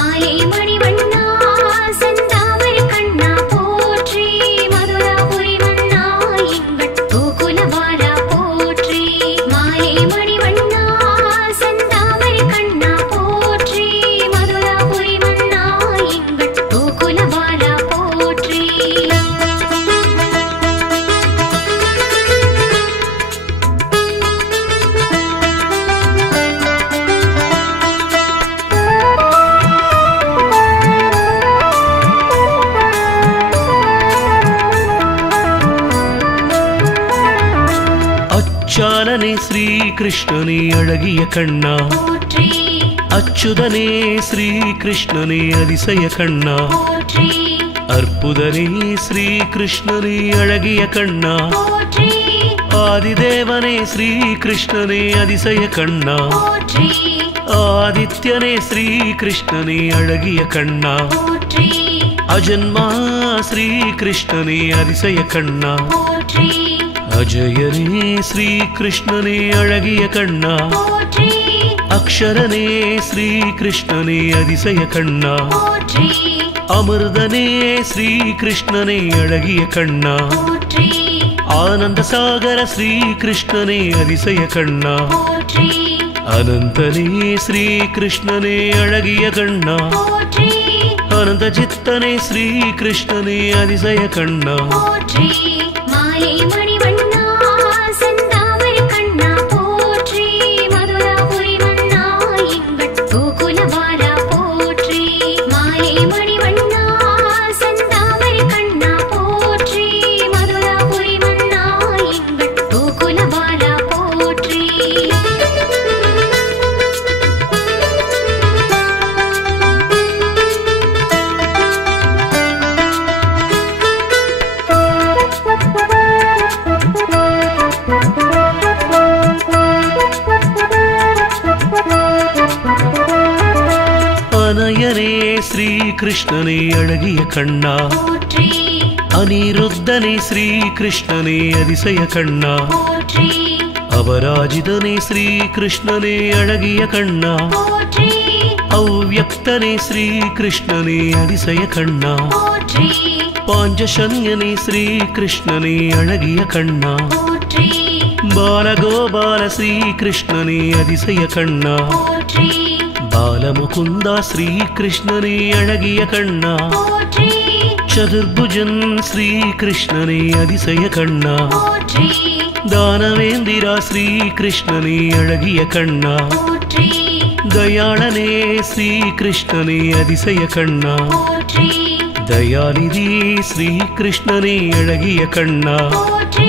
மாலை மணிவண்ணா செந்தாமரை கண்ணா போற்றி மதுராபுரி மன்னா எங்கள் கோகுலபாலா போற்றி மாலை மணிவண்ணா செந்தாமரை கண்ணா போற்றி மதுராபுரி மன்னா எங்கள் கோகுலபாலா போற்றி அச்சானனே ஸ்ரீ கிருஷ்ணனே அழகிய கண்ணா போற்றி அச்சுதனே ஸ்ரீ கிருஷ்ணனே அதிசய கண்ணா போற்றி அற்புதனே ஸ்ரீ கிருஷ்ணனே அழகிய கண்ணா போற்றி ஆதிதேவனே ஸ்ரீ கிருஷ்ணனே அதிசய கண்ணா போற்றி ஆதித்யனே ஸ்ரீ கிருஷ்ணனே அழகிய கண்ணா போற்றி அஜன்மா ஸ்ரீ கிருஷ்ணனே அதிசய கண்ணா போற்றி அஜயனே ஸ்ரீ கிருஷ்ணனே அழகிய கண்ணா போற்றி அக்ஷரனே ஸ்ரீ கிருஷ்ணனே அதிசய கண்ணா போற்றி அமிர்தனே ஸ்ரீ கிருஷ்ணனே அழகிய கண்ணா போற்றி ஆனந்த சாகர ஸ்ரீ கிருஷ்ணனே அதிசய கண்ணா போற்றி அனந்தனே ஸ்ரீ கிருஷ்ணனே அழகிய கண்ணா போற்றி அனந்த சித்தனே ஸ்ரீ கிருஷ்ணனே அதிசய கண்ணா போற்றி மாலை மணிவண்ணா செந்தாமரை கண்ணா போற்றி மதுராபுரி மன்னா எங்கள் கோகுலபாலா போற்றி மாலை மணிவண்ணா செந்தாமரை கண்ணா போற்றி மதுராபுரி மன்னா எங்கள் கோகுலபாலா போற்றி அனயனே ஸ்ரீ கிருஷ்ணனே அழகிய கண்ணா போற்றி அனிருத்தனே ஸ்ரீ கிருஷ்ணனே அதிசய கண்ணா போற்றி அபராஜிதனே ஸ்ரீ கிருஷ்ணனே அழகிய கண்ணா போற்றி அவ்யக்தனே ஸ்ரீ கிருஷ்ணனே அதிசய கண்ணா போற்றி பாஞ்சசன்யனே ஸ்ரீ கிருஷ்ணனே அழகிய கண்ணா போற்றி பாலகோபால ஸ்ரீ கிருஷ்ணனே அதிசய கண்ணா போற்றி பாலமுகுந்தா ஸ்ரீ கிருஷ்ணனே அழகிய கண்ணா போற்றி சதுர்புஜன் ஸ்ரீ கிருஷ்ணனே அதிசய கண்ணா போற்றி தானவேந்திரா ஸ்ரீ கிருஷ்ணனே அழகிய கண்ணா போற்றி தயாளனே ஸ்ரீ கிருஷ்ணனே அதிசய கண்ணா போற்றி தயாநிதி ஸ்ரீ கிருஷ்ணனே அழகிய கண்ணா போற்றி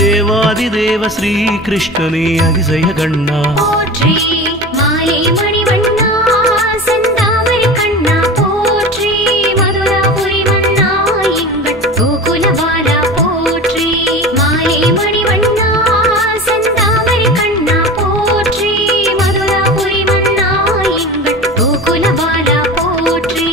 தேவாதிதேவ ஸ்ரீ கிருஷ்ணனே அதிசய கண்ணா போற்றி மாலை மணிவண்ணா செந்தாமரை கண்ணா போற்றி மதுராபுரி மன்னா எங்கள் கோகுலபாலா போற்றி மாலை மணிவண்ணா செந்தாமரை கண்ணா போற்றி மதுராபுரி மன்னா எங்கள் கோகுலபாலா போற்றி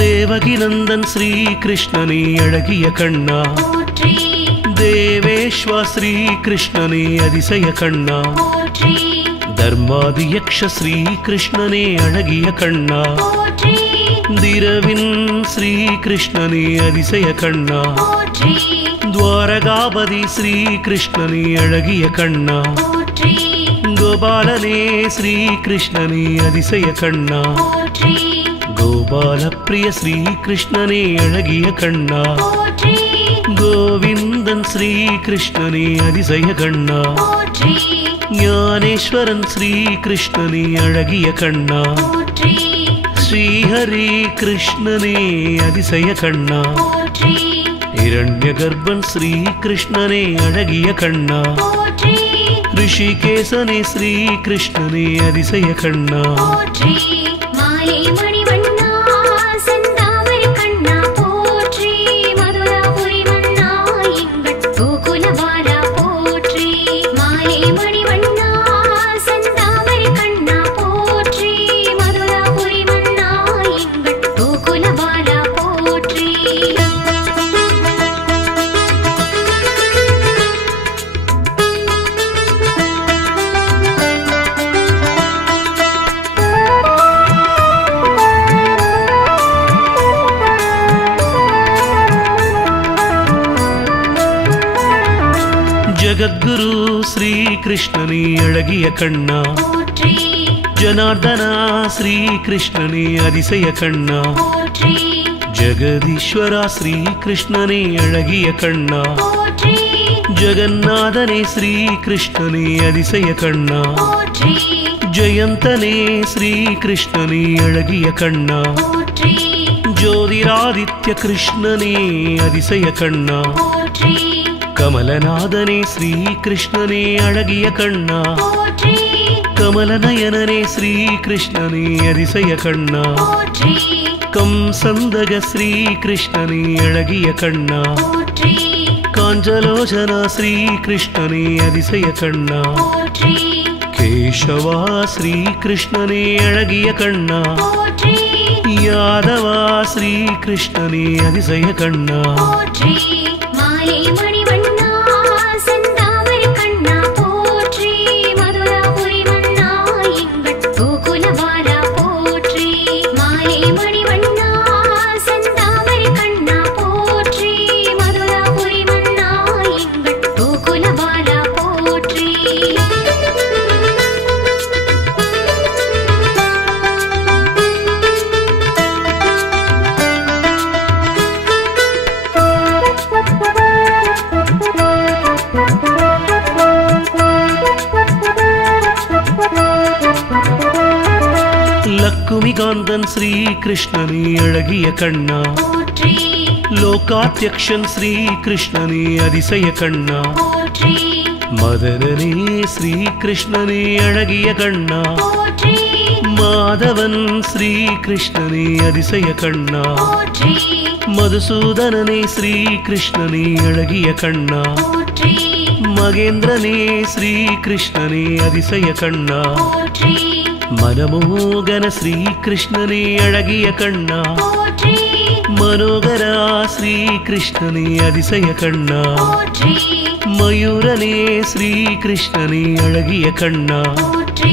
தேவகிநந்தன் ஸ்ரீ கிருஷ்ணனே அழகிய கண்ணா போற்றி தேவேஸ்வா ஸ்ரீ கிருஷ்ணனே அதிசய கண்ணா போற்றி தர்மாதியக்ஷ ஸ்ரீ கிருஷ்ணனே அழகிய கண்ணா போற்றி திரவின் ஸ்ரீ கிருஷ்ணனே அதிசய கண்ணா போற்றி துவாரகாபதி ஸ்ரீ கிருஷ்ணனே அழகிய கண்ணா போற்றி கோபாலனே ஸ்ரீ கிருஷ்ணனே அதிசய கண்ணா போற்றி கோபால பிரிய ஸ்ரீ கிருஷ்ணனே அழகிய கண்ணா போற்றி கோவிந்தன் ஸ்ரீ கிருஷ்ணனே அதிசய கண்ணா போற்றி ஞானேஸ்வரன் ஸ்ரீ கிருஷ்ணனே அழகிய கண்ணா போற்றி ஸ்ரீஹரி கிருஷ்ணனே அதிசய கண்ணா போற்றி இரண்ய கர்ப்பன் ஸ்ரீ கிருஷ்ணனே அழகிய கண்ணா போற்றி ரிஷிகேசனே ஸ்ரீ கிருஷ்ணனே அதிசய கண்ணா போற்றி மாலை மணிவண்ணா செந்தாமரை கண்ணா போற்றி மதுராபுரி மன்னா எங்கள் ஜகத்குரு ஸ்ரீ கிருஷ்ணனே அழகிய கண்ணா போற்றி ஜனார்தனா ஸ்ரீ கிருஷ்ணனே அதிசய கண்ணா போற்றி ஜெகதீஸ்வரா ஸ்ரீ கிருஷ்ணனே அழகிய கண்ணா போற்றி ஜெகநாதனே ஸ்ரீ கிருஷ்ணனே அதிசய கண்ணா போற்றி ஜெயந்தனே ஸ்ரீ கிருஷ்ணனே அழகிய கண்ணா போற்றி ஜோதிராதித்ய கிருஷ்ணனே அதிசய கண்ணா போற்றி கமலநாதனே ஸ்ரீ கிருஷ்ணனே அழகிய கண்ணா போற்றி கமலநயனனே ஸ்ரீ கிருஷ்ணனே அதிசய கண்ணா போற்றி கம்சந்தக ஸ்ரீ கிருஷ்ணனே அழகிய கண்ணா போற்றி காஞ்சலோச்சனா ஸ்ரீ கிருஷ்ணனே அதிசய கண்ணா போற்றி கேசவா ஸ்ரீ கிருஷ்ணனே அழகிய கண்ணா போற்றி யாதவா ஸ்ரீ கிருஷ்ணனே அதிசய கண்ணா போற்றி மாலை மணிவண்ணா செந்தாமரை கண்ணா போற்றி மதுராபுரி மண்ணா எங்கள் கோகுலபாலா போற்றி மாலை மணிவண்ணா செந்தாமரை கண்ணா போற்றி மதுராபுரி மண்ணா எங்கள் கோகுலபாலா போற்றி லக்குமிகாந்தன் ஸ்ரீ கிருஷ்ணனே அழகிய கண்ணா போற்றி லோகாத்யக்ஷன் ஸ்ரீ கிருஷ்ணனே அதிசய கண்ணா போற்றி மதனனே ஸ்ரீ கிருஷ்ணனே அழகிய கண்ணா போற்றி மாதவன் ஸ்ரீ கிருஷ்ணனே அதிசய கண்ணா போற்றி மதுசூதனனே ஸ்ரீ கிருஷ்ணனே அழகிய கண்ணா போற்றி மகேந்திரனே ஸ்ரீ கிருஷ்ணனே அதிசய கண்ணா போற்றி மனமோகன ஸ்ரீ கிருஷ்ணனே அழகிய கண்ணா போற்றி மனோகரா ஸ்ரீ கிருஷ்ணனே அதிசய கண்ணா போற்றி மயூரனே ஸ்ரீ கிருஷ்ணனே அழகிய கண்ணா போற்றி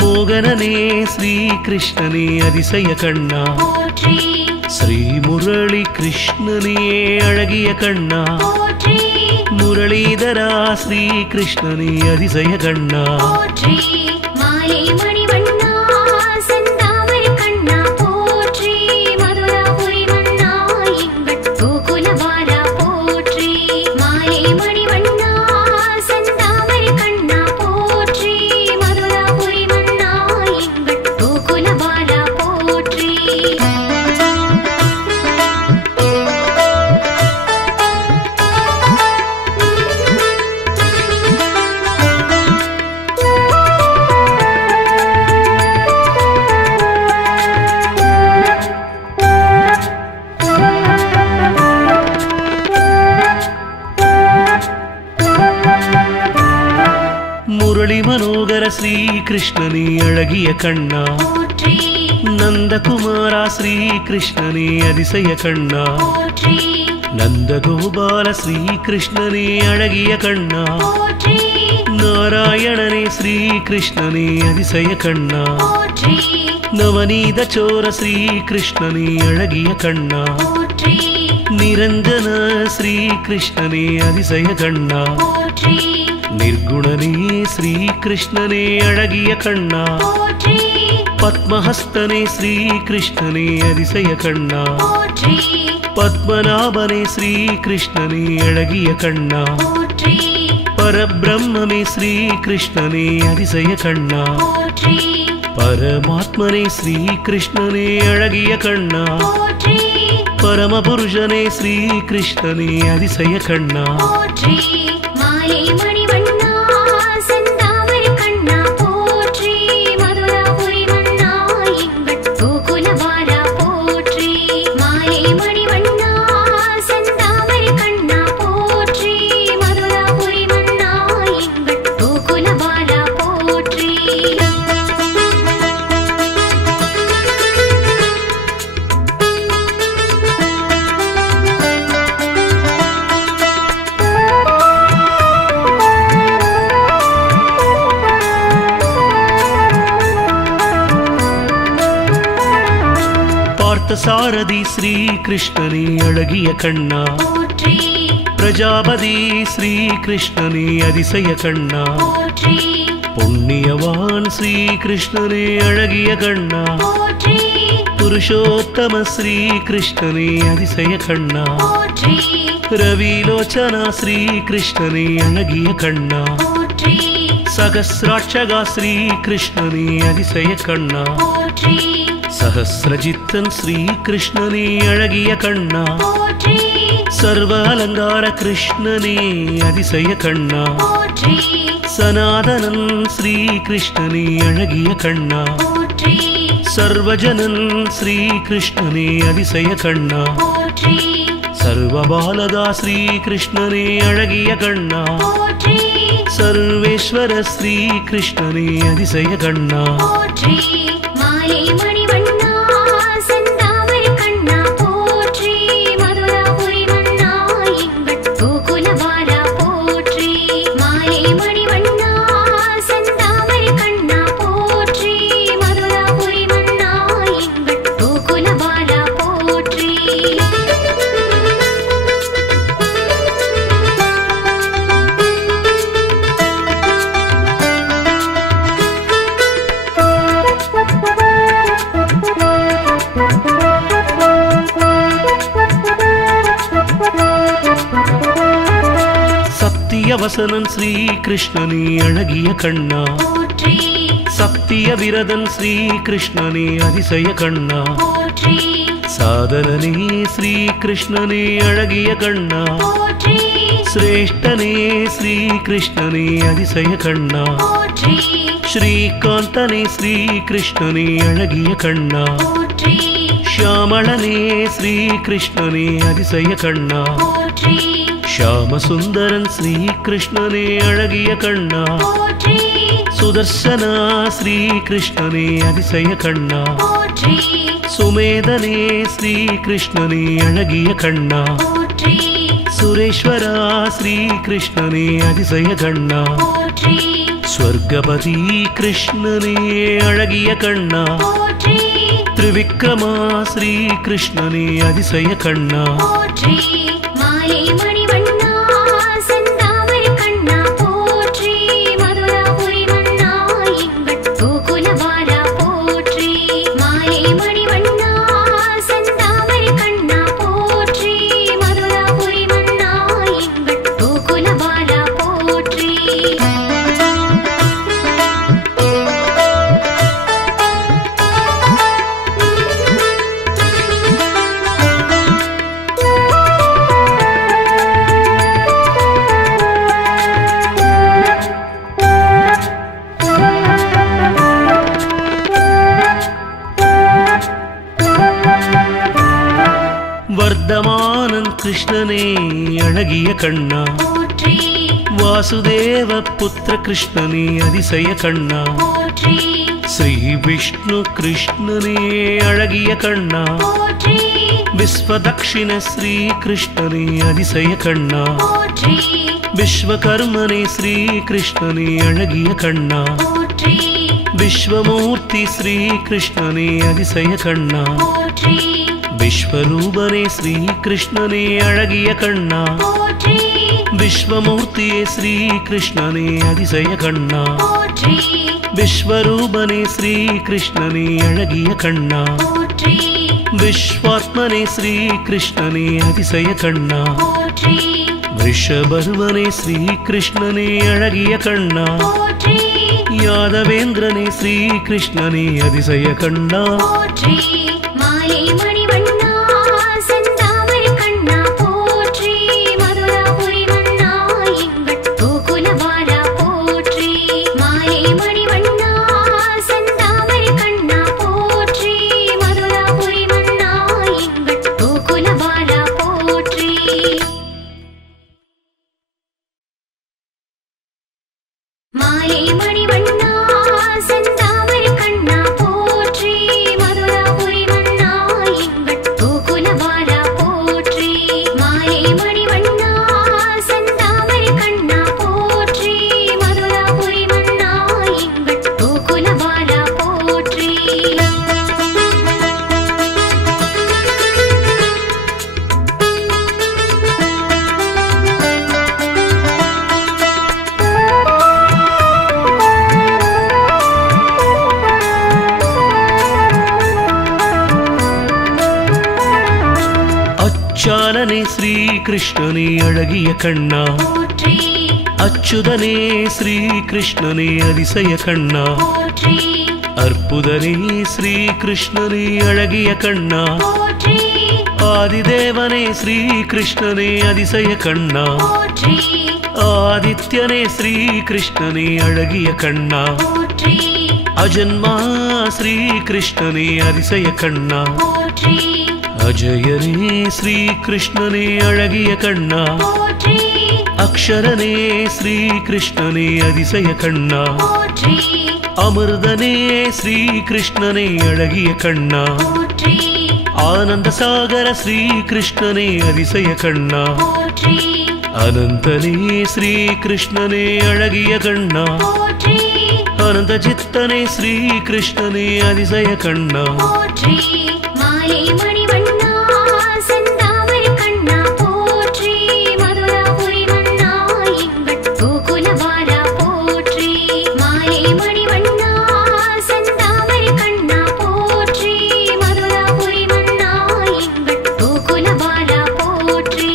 மோகனனே ஸ்ரீ கிருஷ்ணனே அதிசய கண்ணா போற்றி ஸ்ரீ முரளி கிருஷ்ணனே அழகிய கண்ணா போற்றி முரளீதரா ஸ்ரீ கிருஷ்ணனே அதிசய கண்ணா போற்றி மாலை மணிவண்ணா செந்தாமரை கண்ணா போற்றி மதுராபுரி மண்ணா எங்கள் கோகுலபாலா போற்றி மாலை மணிவண்ணா செந்தாமரை கண்ணா போற்றி மதுராபுரி மண்ணா எங்கள் கோகுலபாலா போற்றி முரளி மனோகர ஸ்ரீ கிருஷ்ணனே அழகிய கண்ணா போற்றி நந்தகுமாரா ஸ்ரீ கிருஷ்ணனே அதிசய கண்ணா போற்றி நந்தகோபால ஸ்ரீ கிருஷ்ணனே அழகிய கண்ணா போற்றி நாராயணனே ஸ்ரீ கிருஷ்ணனே அதிசய கண்ணா போற்றி நவநீத சோர ஸ்ரீ கிருஷ்ணனே அழகிய கண்ணா போற்றி நிரஞ்சன ஸ்ரீ கிருஷ்ணனே அதிசய கண்ணா போற்றி ನಿರ್ಗುಣನೇ ಶ್ರೀ ಕೃಷ್ಣನೇ ಅಳಗಿಯ ಕಣ್ಣ போற்றி ಪದ್ಮಹಸ್ತನೇ ಶ್ರೀ ಕೃಷ್ಣನೇ ಅತಿಶಯ ಕಣ್ಣ போற்றி ಪದ್ಮನಾಭನೇ ಶ್ರೀ ಕೃಷ್ಣನೇ ಅಳಗಿಯ ಕಣ್ಣ போற்றி ಪರಬ್ರಹ್ಮನೇ ಶ್ರೀ ಕೃಷ್ಣನೇ ಅತಿಶಯ ಕಣ್ಣ போற்றி ಪರಮಾತ್ಮನೇ ಶ್ರೀ ಕೃಷ್ಣನೇ ಅಳಗಿಯ ಕಣ್ಣ போற்றி ಪರಮಪುರುಷನೇ ಶ್ರೀ ಕೃಷ್ಣನೇ ಅತಿಶಯ ಕಣ್ಣ போற்றி மாலை மணிவண்ணா செந்தாமரை கண்ணா போற்றி மதுராபுரி மண்ணா எங்கள் கோகுலபாலா போற்றி மாலை மணிவண்ணா செந்தாமரை கண்ணா போற்றி மதுராபுரி மண்ணா எங்கள் கோகுலபாலா போற்றி ಸಾರಥಿ ಶ್ರೀ ಕೃಷ್ಣನೇ ಅಳಗಿಯ ಕಣ್ಣ போற்றி பிரஜாபதி ஸ்ரீ கிருஷ்ணனே அதிசய கண்ணா போற்றி புண்ணியவான் ஸ்ரீ கிருஷ்ணனே அழகிய கண்ணா போற்றி புருஷோத்தம ஸ்ரீ கிருஷ்ணனே அதிசய கண்ணா போற்றி ரவிலோச்சனா ஸ்ரீ கிருஷ்ணனே அழகிய கண்ணா போற்றி சகஸ்ராட்சகா ஸ்ரீ கிருஷ்ணனே அதிசய கண்ணா போற்றி சஹஸ்ரஜித்தன் ஸ்ரீ கிருஷ்ணனே அழகிய கண்ணா போற்றி சர்வ அலங்கார கிருஷ்ணனே அதிசய கண்ணா போற்றி சனாதனன் ஸ்ரீ கிருஷ்ணனே அழகிய கண்ணா போற்றி சர்வஜனன் ஸ்ரீ கிருஷ்ணனே அதிசய கண்ணா போற்றி சர்வபாலகா ஸ்ரீ கிருஷ்ணனே அழகிய கண்ணா போற்றி சர்வேஸ்வர ஸ்ரீ கிருஷ்ணனே அதிசய கண்ணா போற்றி மாலை மணிவண்ணா செந்தாமரை கண்ணா போற்றி மதுராபுரி மன்னா எங்கள் கோகுலபாலா போற்றி மாலை மணிவண்ணா செந்தாமரை கண்ணா போற்றி மதுராபுரி மன்னா எங்கள் கோகுலபாலா போற்றி சத்தியவசனன் ஸ்ரீ கிருஷ்ணனே அழகிய கண்ணா போற்றி சத்திய விரதன் ஸ்ரீ கிருஷ்ணனே அதிசய கண்ணா போற்றி சாதனனே ஸ்ரீ கிருஷ்ணனே அழகிய கண்ணா போற்றி சிரேஷ்டனே ஸ்ரீ கிருஷ்ணனே அதிசய கண்ணா போற்றி ஸ்ரீகாந்தனே ஸ்ரீ கிருஷ்ணனே அழகிய கண்ணா போற்றி ஷியாமளனே ஸ்ரீ கிருஷ்ணனே அதிசய கண்ணா போற்றி ஷியாமசுந்தரன் ஸ்ரீ கிருஷ்ணனே அழகிய கண்ணா போற்றி சுதர்சனா ஸ்ரீ கிருஷ்ணனே அதிசய கண்ணா போற்றி சுமேதனே ஸ்ரீ கிருஷ்ணனே அழகிய கண்ணா போற்றி சுரேஸ்வரா ஸ்ரீ கிருஷ்ணனே அதிசய கண்ணா போற்றி ஸ்வர்கபதி கிருஷ்ணனே அழகிய கண்ணா போற்றி திரிவிக்ரமா ஸ்ரீ கிருஷ்ணனே அதிசய கண்ணா போற்றி மாலை மணிவண்ணா செந்தாமரை கண்ணா போற்றி மதுராபுரி மன்னா எங்கள் கோகுலபாலா போற்றி மாலை மணிவண்ணா செந்தாமரை கண்ணா போற்றி மதுராபுரி மன்னா எங்கள் கோகுலபாலா போற்றி வர்தமானன் கிருஷ்ணனே அழகிய கண்ணா போற்றி வாசுதேவ புத்திர கிருஷ்ணனே அதிசய கண்ணா போற்றி ஸ்ரீ விஷ்ணு கிருஷ்ணனே அழகிய கண்ணா போற்றி விஸ்வதக்ஷிண ஸ்ரீ கிருஷ்ணனே அதிசய கண்ணா போற்றி விஸ்வகர்மனே ஸ்ரீ கிருஷ்ணனே அழகிய கண்ணா போற்றி விஸ்வமூர்த்தி ஸ்ரீ கிருஷ்ணனே அதிசய கண்ணா போற்றி விஸ்வரூபனே ஸ்ரீ கிருஷ்ணனே அழகிய கண்ணா போற்றி விஸ்வமூர்த்தியே ஸ்ரீ கிருஷ்ணனே அதிசய கண்ணா போற்றி விஸ்வரூபனே ஸ்ரீ கிருஷ்ணனே அழகிய கண்ணா போற்றி விஸ்வாத்மனே ஸ்ரீ கிருஷ்ணனே அதிசய கண்ணா போற்றி ரிஷபர்வனே ஸ்ரீ கிருஷ்ணனே அழகிய கண்ணா போற்றி யாதவேந்திரனே ஸ்ரீ கிருஷ்ணனே அதிசய கண்ணா போற்றி மாலை மணிவண்ணா செந்தாமரை கண்ணா போற்றி மதுராபுரி மன்னா எங்கள் கோகுலபாலா போற்றி மாலை மணிவண்ணா செந்தாமரை கண்ணா போற்றி மதுராபுரி மன்னா எங்கள் கோகுலபாலா போற்றி மாலை மணிவண்ணா செந்தாமரை கண்ணா போற்றி மதுராபுரி மன்னா அருளாளனே ஸ்ரீ கிருஷ்ணனே அழகிய கண்ணா போற்றி அச்சுதனே ஸ்ரீ கிருஷ்ணனே அதிசய கண்ணா போற்றி அற்புதனே ஸ்ரீ கிருஷ்ணனே அழகிய கண்ணா போற்றி ஆதிதேவனே ஸ்ரீ கிருஷ்ணனே அதிசய கண்ணா போற்றி ஆதித்யனே ஸ்ரீ கிருஷ்ணனே அழகிய கண்ணா போற்றி அஜன்மா ஸ்ரீ கிருஷ்ணனே அதிசய கண்ணா போற்றி அஜயனே ஸ்ரீ கிருஷ்ணனே அழகிய கண்ணா போற்றி அக்ஷரனே ஸ்ரீ கிருஷ்ணனே அதிசய கண்ணா போற்றி அமிர்தனே ஸ்ரீ கிருஷ்ணனே அழகிய கண்ணா போற்றி ஆனந்த சாகர ஸ்ரீ கிருஷ்ணனே அதிசய கண்ணா போற்றி அனந்தனே ஸ்ரீ கிருஷ்ணனே அழகிய கண்ணா போற்றி அனந்த சித்தனே ஸ்ரீ கிருஷ்ணனே அதிசய கண்ணா போற்றி மாலை மணிவண்ணா செந்தாமரை கண்ணா போற்றி மதுராபுரி மன்னா எங்கள் கோகுலபாலா போற்றி மாலை மணிவண்ணா செந்தாமரை கண்ணா போற்றி மதுராபுரி மன்னா எங்கள் கோகுலபாலா போற்றி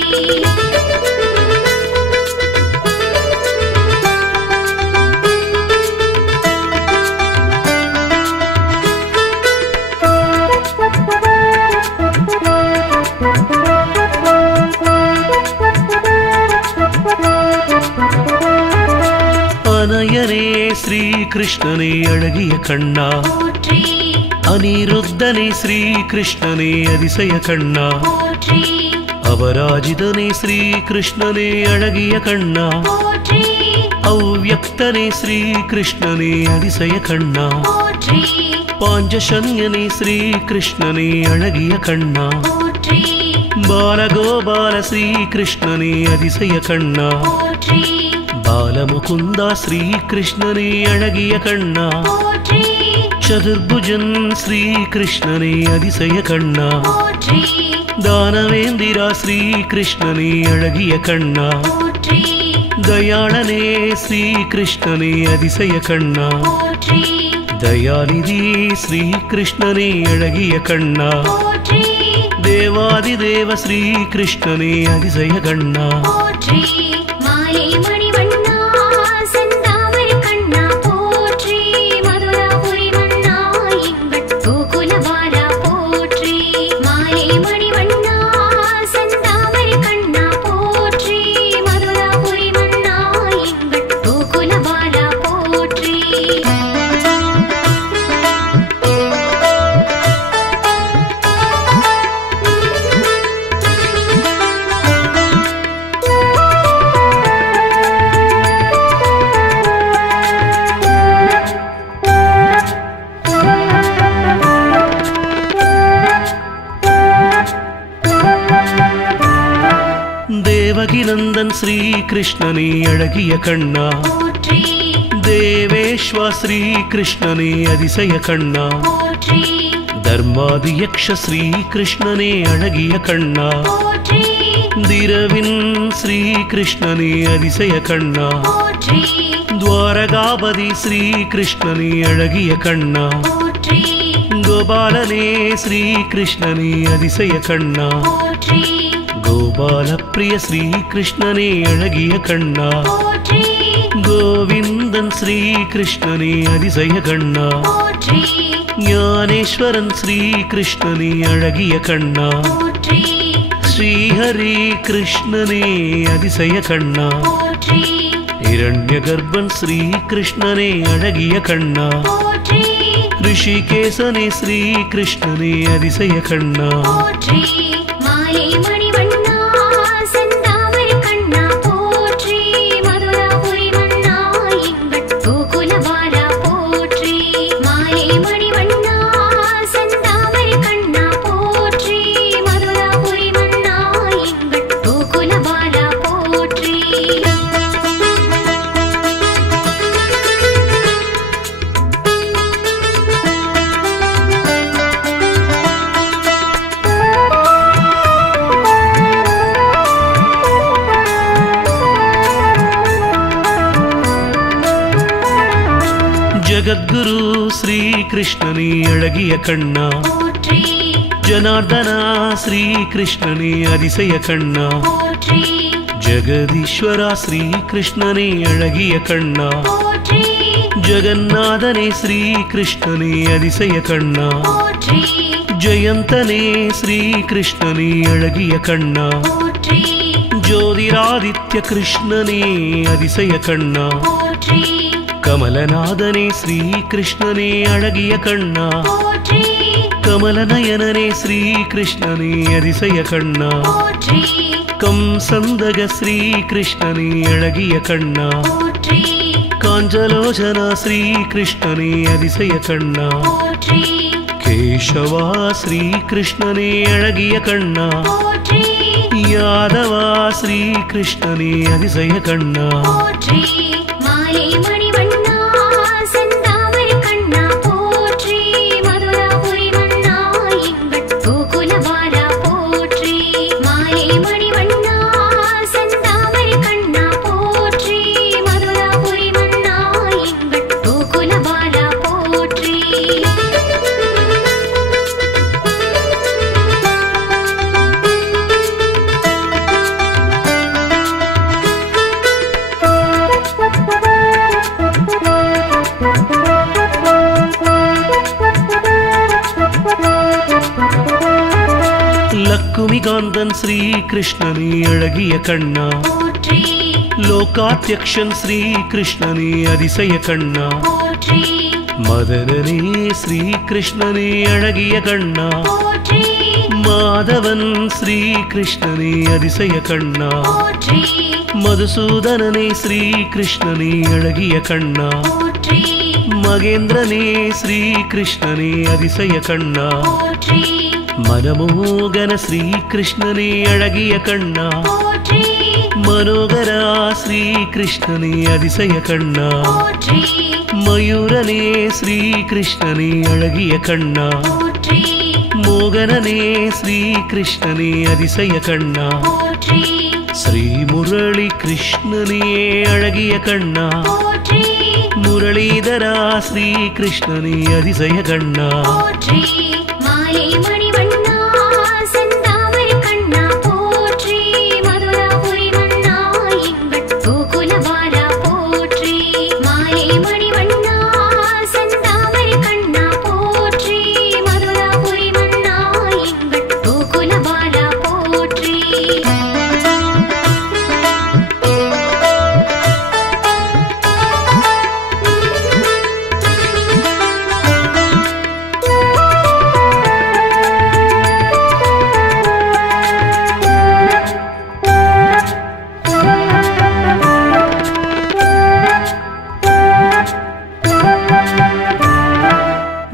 அனயனே ஸ்ரீ கிருஷ்ணனே அழகிய கண்ணா போற்றி அனிருத்தனே ஸ்ரீ கிருஷ்ணனே அதிசய கண்ணா போற்றி அபராஜிதனே ஸ்ரீ கிருஷ்ணனே அழகிய கண்ணா போற்றி அவ்யக்தனே ஸ்ரீ கிருஷ்ணனே அதிசய கண்ணா போற்றி பாஞ்சசன்யனே ஸ்ரீ கிருஷ்ணனே அழகிய கண்ணா போற்றி பாலகோபால ஸ்ரீ கிருஷ்ணனே அதிசய கண்ணா போற்றி பாலமுகுந்தா ஸ்ரீ கிருஷ்ணனே அழகிய கண்ணா போற்றி சதுர்புஜன் ஸ்ரீ கிருஷ்ணனே அதிசய கண்ணா போற்றி தானவேந்திரா ஸ்ரீ கிருஷ்ணனே அழகிய கண்ணா போற்றி தயாளனே ஸ்ரீ கிருஷ்ணனே அதிசய கண்ணா போற்றி தயாநிதி ஸ்ரீ கிருஷ்ணனே அழகிய கண்ணா போற்றி தேவாதிதேவ ஸ்ரீ கிருஷ்ணனே அதிசய கண்ணா போற்றி மாலை மணிவண்ணா செந்தாமரை கண்ணா போற்றி மதுராபுரி மன்னா எங்கள் கோகுலபாலா போற்றி மாலை மணிவண்ணா செந்தாமரை கண்ணா போற்றி மதுராபுரி மன்னா எங்கள் கோகுலபாலா போற்றி தேவகிநந்தன் ஸ்ரீ கிருஷ்ணனே அழகிய கண்ணா போற்றி தேவேஸ்வா ஸ்ரீ கிருஷ்ணனே அதிசய கண்ணா போற்றி தர்மாதியக்ஷ ஸ்ரீ கிருஷ்ணனே அழகிய கண்ணா போற்றி திரவின் ஸ்ரீ கிருஷ்ணனே அதிசய கண்ணா போற்றி துவாரகாபதி ஸ்ரீ கிருஷ்ணனே அழகிய கண்ணா போற்றி கோபாலனே ஸ்ரீ கிருஷ்ணனே அதிசய கண்ணா போற்றி கோபால பிரிய ஸ்ரீ கிருஷ்ணனே அழகிய கண்ணா போற்றி கோவிந்தன் ஸ்ரீ கிருஷ்ணனே அதிசய கண்ணா போற்றி ஞானேஸ்வரன் ஸ்ரீ கிருஷ்ணனே அழகிய கண்ணா போற்றி ஸ்ரீஹரி கிருஷ்ணனே அதிசய கண்ணா போற்றி இரண்ய கர்ப்பன் ஸ்ரீ கிருஷ்ணனே அழகிய கண்ணா போற்றி ரிஷிகேசனே ஸ்ரீ கிருஷ்ணனே அதிசய கண்ணா போற்றி மாலை மணிவண்ணா செந்தாமரை கண்ணா போற்றி மதுராபுரி மன்னா எங்கள் கோகுலபாலா போற்றி மாலை மணிவண்ணா செந்தாமரை கண்ணா போற்றி மதுராபுரி மன்னா எங்கள் கோகுலபாலா போற்றி ஜகத்குரு ஸ்ரீ கிருஷ்ணனே அழகிய கண்ணா போற்றி ಜನಾರ್ದನ ಶ್ರೀಕೃಷ್ಣನೇ அதிசய கண்ணா போற்றி ஜெகதீஸ்வர ஸ்ரீகிருஷ்ணனே அழகிய கண்ணா போற்றி ஜெகநாதனே ஸ்ரீகிருஷ்ணனே அதிசய கண்ணா போற்றி ஜெயந்தனே ஸ்ரீகிருஷ்ணனே அழகிய கண்ணா போற்றி ஜோதிராதித்ய கிருஷ்ணனே அதிசய கண்ணா போற்றி கமலநாதனே ஸ்ரீகிருஷ்ணனே அழகிய கண்ணா போற்றி கமலநயனனே ஸ்ரீகிருஷ்ணனே அதிசய கண்ணா போற்றி கம்சந்தக ஸ்ரீகிருஷ்ணனே அழகிய கண்ணா போற்றி காஞ்சலோச்சன ஸ்ரீகிருஷ்ணனே அதிசய கண்ணா போற்றி கேசவா ஸ்ரீகிருஷ்ணனே அழகிய கண்ணா போற்றி யாதவா ஸ்ரீகிருஷ்ணனே அதிசய கண்ணா போற்றி மாலை மணிவண்ணா செந்தாமரை கண்ணா போற்றி மதுராபுரி மண்ணா எங்கள் கோகுலபாலா போற்றி மாலை மணிவண்ணா செந்தாமரை கண்ணா போற்றி மதுராபுரி மண்ணா எங்கள் கோகுலபாலா போற்றி லக்குமிகாந்தன் ஸ்ரீகிருஷ்ணனே அழகிய கண்ணா போற்றி லோகாத்யக்ஷன் ஸ்ரீகிருஷ்ணனே அதிசய கண்ணா போற்றி மதனனே ஸ்ரீகிருஷ்ணனே அழகிய கண்ணா போற்றி மாதவன் ஸ்ரீகிருஷ்ணனே அதிசய கண்ணா போற்றி மதுசூதனனே ஸ்ரீகிருஷ்ணனே அழகிய கண்ணா போற்றி மகேந்திரனே ஸ்ரீகிருஷ்ணனே அதிசய கண்ணா போற்றி மனமோகன ஸ்ரீகிருஷ்ணனே அழகிய கண்ணா போற்றி மனோகரா ஸ்ரீகிருஷ்ணனே அதிசய கண்ணா போற்றி மயூரனே ஸ்ரீகிருஷ்ணனே அழகிய கண்ணா போற்றி மோகனனே ஸ்ரீகிருஷ்ணனே அதிசய கண்ணா போற்றி ஸ்ரீமுரளி கிருஷ்ணனே அழகிய கண்ணா போற்றி முரளீதரா ஸ்ரீகிருஷ்ணனே அதிசய கண்ணா போற்றி மாலை மணிவண்ணா செந்தாமரை கண்ணா போற்றி மதுராபுரி மண்ணா எங்கள் கோகுலபாலா போற்றி மாலை மணிவண்ணா செந்தாமரை கண்ணா போற்றி மதுராபுரி மண்ணா எங்கள் கோகுலபாலா போற்றி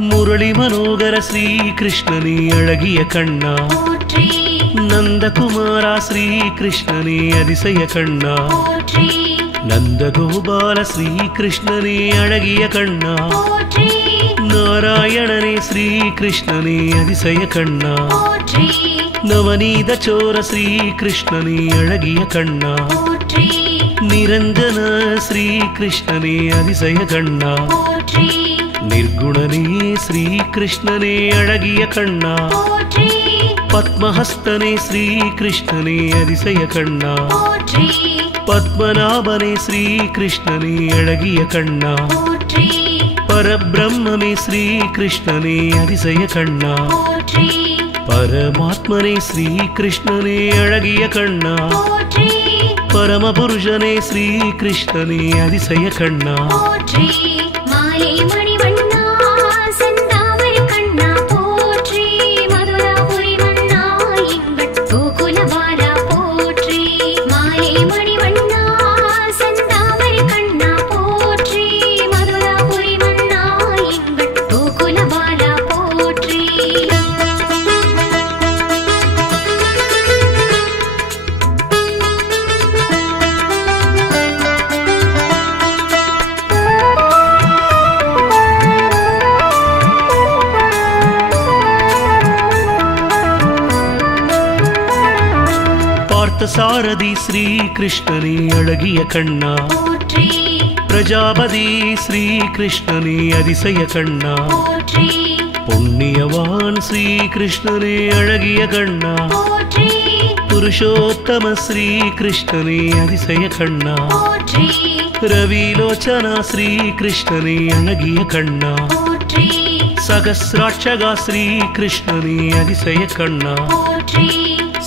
முரளி மனோகர ஸ்ரீகிருஷ்ணனே அழகிய கண்ணா போற்றி நந்தகுமாரா ஸ்ரீகிருஷ்ணனே அதிசய கண்ணா போற்றி நந்தகோபால ஸ்ரீகிருஷ்ணனே அழகிய கண்ணா போற்றி நாராயணனே ஸ்ரீகிருஷ்ணனே அதிசய கண்ணா போற்றி நவநீத சோர ஸ்ரீகிருஷ்ணனே அழகிய கண்ணா போற்றி நிரஞ்சன ஸ்ரீகிருஷ்ணனே அதிசய கண்ணா போற்றி ನಿರ್ಗುಣನೇ ಶ್ರೀಕೃಷ್ಣನೇ ಅಳಗಿಯ ಕಣ್ಣ போற்றி ಪದ್ಮಹಸ್ತನೇ ಶ್ರೀಕೃಷ್ಣನೇ அதிசய ಕಣ್ಣ போற்றி ಪದ್ಮನಾಭನೇ ಶ್ರೀಕೃಷ್ಣನೇ ಅಳಗಿಯ ಕಣ್ಣ போற்றி ಪರಬ್ರಹ್ಮನೇ ಶ್ರೀಕೃಷ್ಣನೇ அதிசய ಕಣ್ಣ போற்றி ಪರಮಾತ್ಮನೇ ಶ್ರೀಕೃಷ್ಣನೇ ಅಳಗಿಯ ಕಣ್ಣ போற்றி ಪರಮಪುರುಷನೇ ಶ್ರೀಕೃಷ್ಣನೇ அதிசய ಕಣ್ಣ போற்றி மாலை மணிவண்ணா செந்தாமரை கண்ணா போற்றி மதுராபுரி மண்ணா எங்கள் கோகுலபாலா போற்றி மாலை மணிவண்ணா செந்தாமரை கண்ணா போற்றி மதுராபுரி மண்ணா எங்கள் கோகுலபாலா போற்றி ಸಾರಥಿ ಶ್ರೀಕೃಷ್ಣನೇ ಅಳಗಿಯ ಕಣ್ಣ போற்றி ಪ್ರಜಾಪತಿ ಶ್ರೀಕೃಷ್ಣನೇ அதிசய ಕಣ್ಣ போற்றி புண்ணியவான் ஸ்ரீ கிருஷ்ணனே அழகிய கண்ணா போற்றி புருஷோத்தம ஸ்ரீ கிருஷ்ணனே அதிசய கண்ணா போற்றி ரவிலோச்சனா ஸ்ரீ கிருஷ்ணனே அழகிய கண்ணா போற்றி சகஸ்ராட்சகா ஸ்ரீ கிருஷ்ணனே அதிசய கண்ணா போற்றி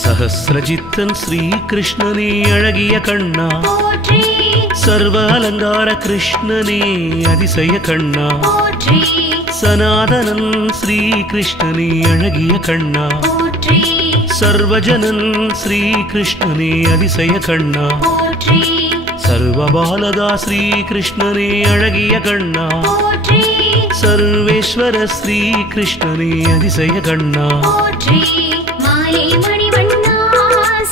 சஹஸ்ரஜித்தன் ஸ்ரீ கிருஷ்ணனே அழகிய கண்ணா போற்றி சர்வ அலங்கார கிருஷ்ணனே அதிசய கண்ணா போற்றி சனாதனன் ஸ்ரீ கிருஷ்ணனே அழகிய கண்ணா போற்றி சர்வஜனன் ஸ்ரீ கிருஷ்ணனே அதிசய கண்ணா போற்றி சர்வபாலகா ஸ்ரீ கிருஷ்ணனே அழகிய கண்ணா போற்றி சர்வேஸ்வர ஸ்ரீ கிருஷ்ணனே அதிசய கண்ணா போற்றி மாலை மணிவண்ணா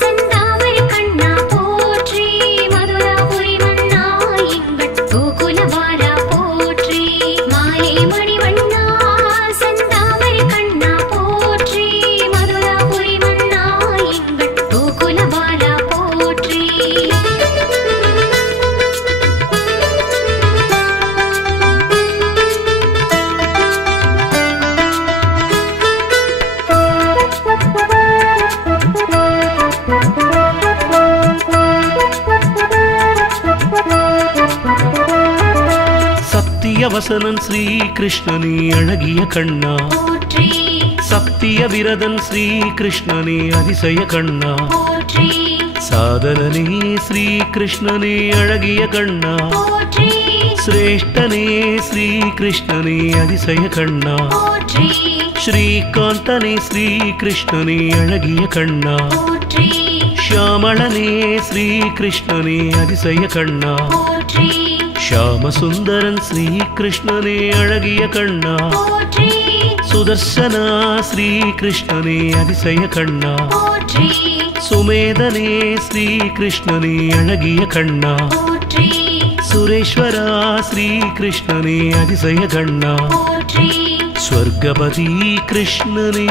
செந்தாமரை கண்ணா போற்றி மதுராபுரி மன்னா எங்கள் கோகுலபாலா போற்றி மாலை மணிவண்ணா செந்தாமரை கண்ணா போற்றி மதுராபுரி மன்னா எங்கள் கோகுலபாலா போற்றி சத்தியவசனன் ஸ்ரீ கிருஷ்ணனே அழகிய கண்ணா போற்றி சத்திய விரதன் ஸ்ரீ கிருஷ்ணனே அதிசய கண்ணா போற்றி சாதனனே ஸ்ரீ கிருஷ்ணனே அழகிய கண்ணா போற்றி சிரேஷ்டனே ஸ்ரீ கிருஷ்ணனே அதிசய கண்ணா போற்றி ஸ்ரீகாந்தனே ஸ்ரீ கிருஷ்ணனே அழகிய கண்ணா போற்றி ಶ್ಯಾಮಳನೇ ಶ್ರೀ ಕೃಷ್ಣನೇ அதிசய கண்ணா போற்றி ಶ್ಯಾಮಸುಂದರನ್ ಶ್ರೀ ಕೃಷ್ಣನೇ ಅழகிய கண்ணா போற்றி ಸುದರ್ಶನ ಶ್ರೀ ಕೃಷ್ಣನೇ அதிசய கண்ணா போற்றி ಸುಮೇಧನೇ ಶ್ರೀ ಕೃಷ್ಣನೇ ಅழகிய கண்ணா போற்றி ಸುರೇಶ್ವರ ಶ್ರೀ ಕೃಷ್ಣನೇ அதிசய கண்ணா போற்றி ಸ್ವರ್ಗಪತಿ ಕೃಷ್ಣನೇ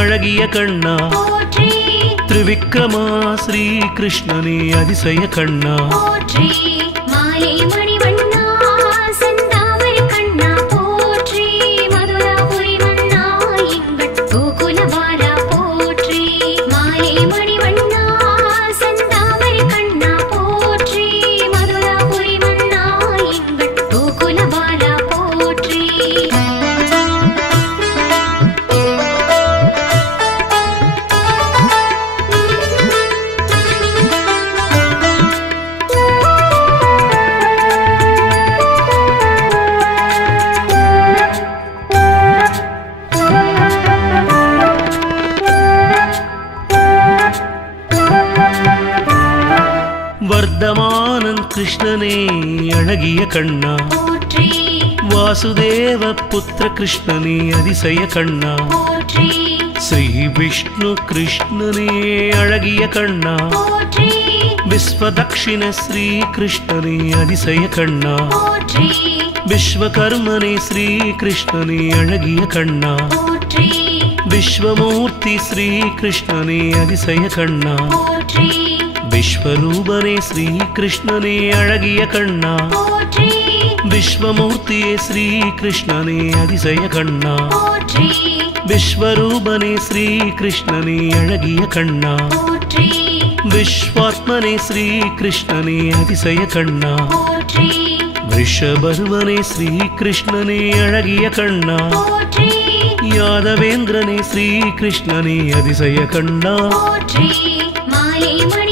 ಅழகிய கண்ணா போற்றி ತ್ರಿವಿಕ್ರಮ ಶ್ರೀ ಕೃಷ್ಣನೇ அதிசய கண்ணா போற்றி மாலை மணிவண்ணா செந்தாமரை கண்ணா போற்றி மதுராபுரி மன்னா எங்கள் கோகுலபாலா போற்றி மாலை மணிவண்ணா செந்தாமரை கண்ணா போற்றி மதுராபுரி மன்னா எங்கள் கோகுலபாலா போற்றி வர்தமானன் கிருஷ்ணனே அழகிய கண்ணா போற்றி வாசுதேவ புத்திர கிருஷ்ணனே அதிசய கண்ணா போற்றி ஸ்ரீ விஷ்ணு கிருஷ்ணனே அழகிய கண்ணா போற்றி விஸ்வதக்ஷிண ஸ்ரீ கிருஷ்ணனே அதிசய கண்ணா போற்றி விஸ்வகர்மனே ஸ்ரீ கிருஷ்ணனே அழகிய கண்ணா போற்றி விஸ்வமூர்த்தி ஸ்ரீ கிருஷ்ணனே அதிசய கண்ணா போற்றி விஸ்வரூபனே ஸ்ரீ கிருஷ்ணனே அழகிய கண்ணா போற்றி விஸ்வமூர்த்தியே ஸ்ரீ கிருஷ்ணனே அதிசய கண்ணா போற்றி விஸ்வரூபனே ஸ்ரீ கிருஷ்ணனே அழகிய கண்ணா போற்றி விஸ்வாத்மனே ஸ்ரீ கிருஷ்ணனே அதிசய கண்ணா போற்றி விஷபர்வனே ஸ்ரீ கிருஷ்ணனே அழகிய கண்ணா போற்றி யாதவேந்திரனே ஸ்ரீ கிருஷ்ணனே அதிசய கண்ணா போற்றி மாலை மணி